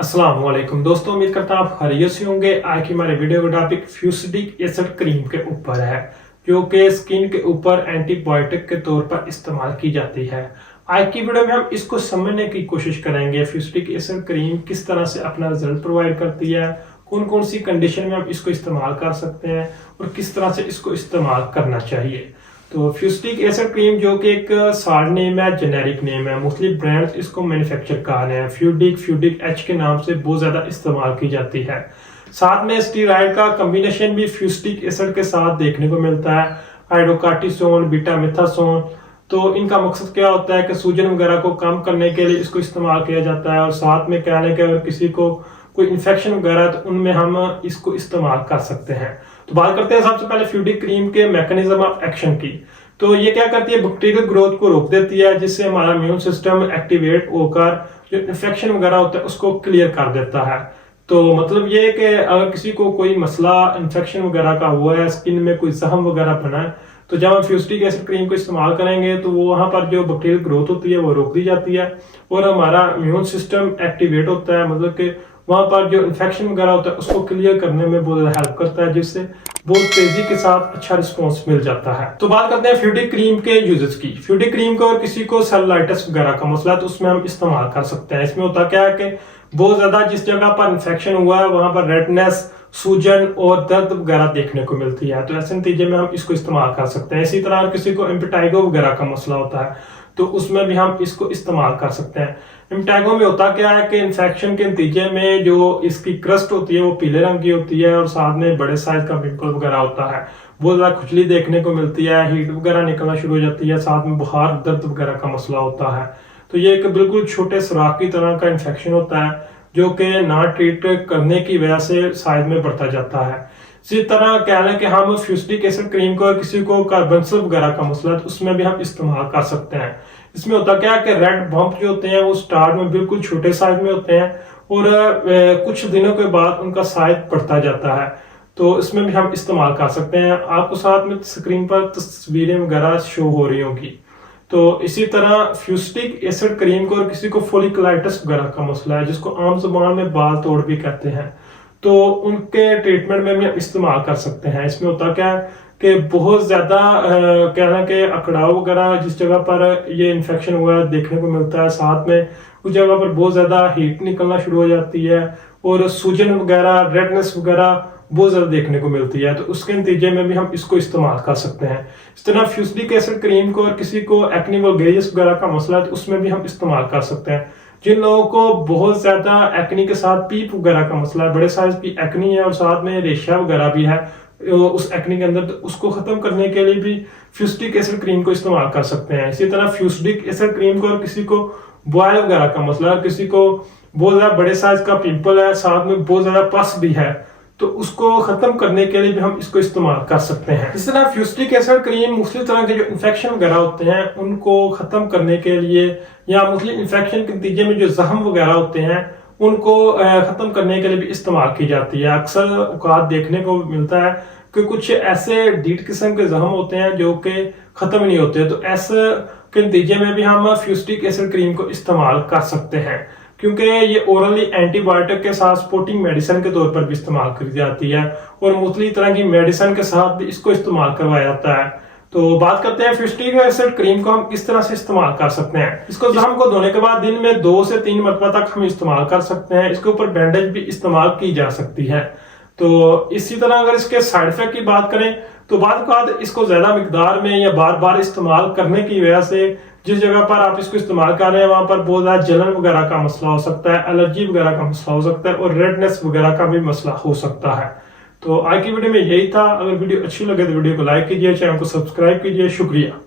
अस्सलाम वालेकुम दोस्तों, उम्मीद करता हूं आप खैरियत से होंगे। आज की हमारे वीडियो का टॉपिक फ्यूसिडिक एसिड क्रीम के ऊपर है, जो कि स्किन के ऊपर एंटीबायोटिक के तौर पर इस्तेमाल की जाती है। आज की वीडियो में हम इसको समझने की कोशिश करेंगे। फ्यूसिडिक एसिड क्रीम किस तरह से अपना रिजल्ट प्रोवाइड करती है, कौन कौन सी कंडीशन में हम इसको इस्तेमाल कर सकते हैं और किस तरह से इसको इस्तेमाल करना चाहिए। तो फ्यूसिडिक एसिड क्रीम जो कि एक शार्ट नेम है, जेनेरिक नेम है। मोस्टली ब्रांड्स इसको मैन्युफैक्चर कर रहे हैं। फ्यूडिक एच के नाम से बहुत ज्यादा इस्तेमाल की जाती है। साथ में स्टीरॉयड का कॉम्बिनेशन भी फ्यूसिडिक एसिड के साथ देखने को मिलता है, हाइड्रोकार्टिसोन, बीटामेथासोन। तो इनका मकसद क्या होता है कि सूजन वगैरह को कम करने के लिए इसको इस्तेमाल किया जाता है। और साथ में क्या है कि अगर किसी को कोई इन्फेक्शन वगैरह है तो उनमें हम इसको इस्तेमाल कर सकते हैं। तो बात करते हैं सबसे पहले फ्यूडिक क्रीम के मैकेनिज्म ऑफ एक्शन की। तो ये क्या करती है, बैक्टीरियल ग्रोथ को रोक देती है, जिससे हमारा इम्यून सिस्टम एक्टिवेट होकर जो इन्फेक्शन वगैरह होता है उसको क्लियर कर देता है। तो मतलब ये है कि अगर किसी को कोई मसला इन्फेक्शन वगैरह का हुआ है, स्किन में कोई जख्म वगैरह बना है, तो जब हम फ्यूसिडिक एसिड क्रीम को इस्तेमाल करेंगे तो वो वहां पर जो बैक्टीरियल ग्रोथ होती है वो रोक दी जाती है और हमारा इम्यून सिस्टम एक्टिवेट होता है। मतलब कि वहां पर जो इन्फेक्शन वगैरह होता है उसको क्लियर करने में बहुत ज्यादा हेल्प करता है, जिससे बहुत तेजी के साथ अच्छा रिस्पॉन्स मिल जाता है। तो बात करते हैं फ्यूडिक क्रीम के यूजेस की। फ्यूडिक क्रीम को और किसी को सेलुलाइटिस वगैरह का मसला है तो उसमें हम इस्तेमाल कर सकते हैं। इसमें होता क्या है कि बहुत ज्यादा जिस जगह पर इन्फेक्शन हुआ है वहां पर रेडनेस, सूजन और दर्द वगैरह देखने को मिलती है, तो ऐसे नतीजे में हम इसको इस्तेमाल कर सकते हैं। इसी तरह किसी को इम्पेटाइगो वगैरह का मसला होता है तो उसमें भी हम इसको इस्तेमाल कर सकते हैं। इम्पेटाइगो में होता क्या है कि इन्फेक्शन के नतीजे में जो इसकी क्रस्ट होती है वो पीले रंग की होती है और साथ में बड़े साइज का पिंपल वगैरह होता है, बहुत ज्यादा खुजली देखने को मिलती है, हीट वगैरह निकलना शुरू हो जाती है, साथ में बुखार, दर्द वगैरह का मसला होता है। तो ये एक बिल्कुल छोटे सुराख की तरह का इन्फेक्शन होता है जो कि ना ट्रीट करने की वजह से साइज में बढ़ता जाता है। इसी तरह कह रहे हैं कि हम फ्यूसिडिक एसिड क्रीम को किसी को कार्बनसल वगैरह का मसला है तो उसमें भी हम इस्तेमाल कर सकते हैं। इसमें होता क्या है कि रेड बम्प जो होते हैं वो स्टार्ट में बिल्कुल छोटे साइज में होते हैं और कुछ दिनों के बाद उनका साइज बढ़ता जाता है, तो इसमें भी हम इस्तेमाल कर सकते हैं। आपको साथ में स्क्रीन पर तस्वीरें वगैरह शो हो रही होंगी। तो इसी तरह फ्यूसिडिक एसिड क्रीम को और किसी को फोलिकुलाइटिस वगैरह का मसला है, जिसको आम जुबान में बाल तोड़ भी कहते हैं, तो उनके ट्रीटमेंट में भी हम इस्तेमाल कर सकते हैं। इसमें होता क्या है कि बहुत ज्यादा कहना कि अकड़ाव वगैरह जिस जगह पर ये इन्फेक्शन हुआ है देखने को मिलता है, साथ में उस जगह पर बहुत ज्यादा हीट निकलना शुरू हो जाती है और सूजन वगैरह, रेडनेस वगैरह बहुत ज्यादा देखने को मिलती है, तो उसके नतीजे में भी हम इसको इस्तेमाल कर सकते हैं। इस तरह फ्यूसिडिक एसिड क्रीम को और किसी को एक्ने वगैरह वगैरह का मसला है तो उसमें भी हम इस्तेमाल कर सकते हैं। जिन लोगों को बहुत ज्यादा एक्ने के साथ पीप वगैरह का मसला है, बड़े साइज की एक्ने है और साथ में रेशा वगैरह भी है उस एक्ने के अंदर, तो उसको खत्म करने के लिए भी फ्यूसिडिक एसिड क्रीम को इस्तेमाल कर सकते हैं। इसी तरह फ्यूसिडिक एसिड क्रीम को और किसी को बॉयल वगैरह का मसला है, किसी को बहुत ज्यादा बड़े साइज का पिंपल है, साथ में बहुत ज्यादा पस भी है, तो उसको खत्म करने के लिए भी हम इसको इस्तेमाल कर सकते हैं। इस तरह फ्यूसिडिक एसिड क्रीम मुख्तलिफ तरह के जो इन्फेक्शन वगैरह होते हैं उनको खत्म करने के लिए या मुख्तलिफ इन्फेक्शन के नतीजे में जो जख्म वगैरह होते हैं उनको खत्म करने के लिए भी इस्तेमाल की जाती है। अक्सर औकात देखने को मिलता है कि कुछ ऐसे डीट किस्म के जख्म होते हैं जो कि खत्म नहीं होते, तो ऐसे के नतीजे में भी हम फ्यूसिडिक एसिड क्रीम को इस्तेमाल कर सकते हैं, क्योंकि ये ओरली एंटीबायोटिक के साथ सपोर्टिंग मेडिसिन के तौर पर भी इस्तेमाल की जाती है और मुख्तलिफ तरह की मेडिसिन के साथ भी इसको इस्तेमाल करवाया जाता है। तो बात करते हैं फ्यूसिडिक एसिड क्रीम को हम किस तरह से इस्तेमाल कर सकते हैं। इसको जख्म को धोने के बाद दिन में 2 से 3 मरतबा तक हम इस्तेमाल कर सकते हैं। इसके ऊपर बैंडेज भी इस्तेमाल की जा सकती है। तो इसी तरह अगर इसके साइड इफेक्ट की बात करें तो बाद इसको ज्यादा मिकदार में या बार बार इस्तेमाल करने की वजह से जिस जगह पर आप इसको इस्तेमाल कर रहे हैं वहां पर बहुत ज्यादा जलन वगैरह का मसला हो सकता है, एलर्जी वगैरह का मसला हो सकता है और रेडनेस वगैरह का भी मसला हो सकता है। तो आज की वीडियो में यही था। अगर वीडियो अच्छी लगे तो वीडियो को लाइक कीजिए, चैनल को सब्सक्राइब कीजिए। शुक्रिया।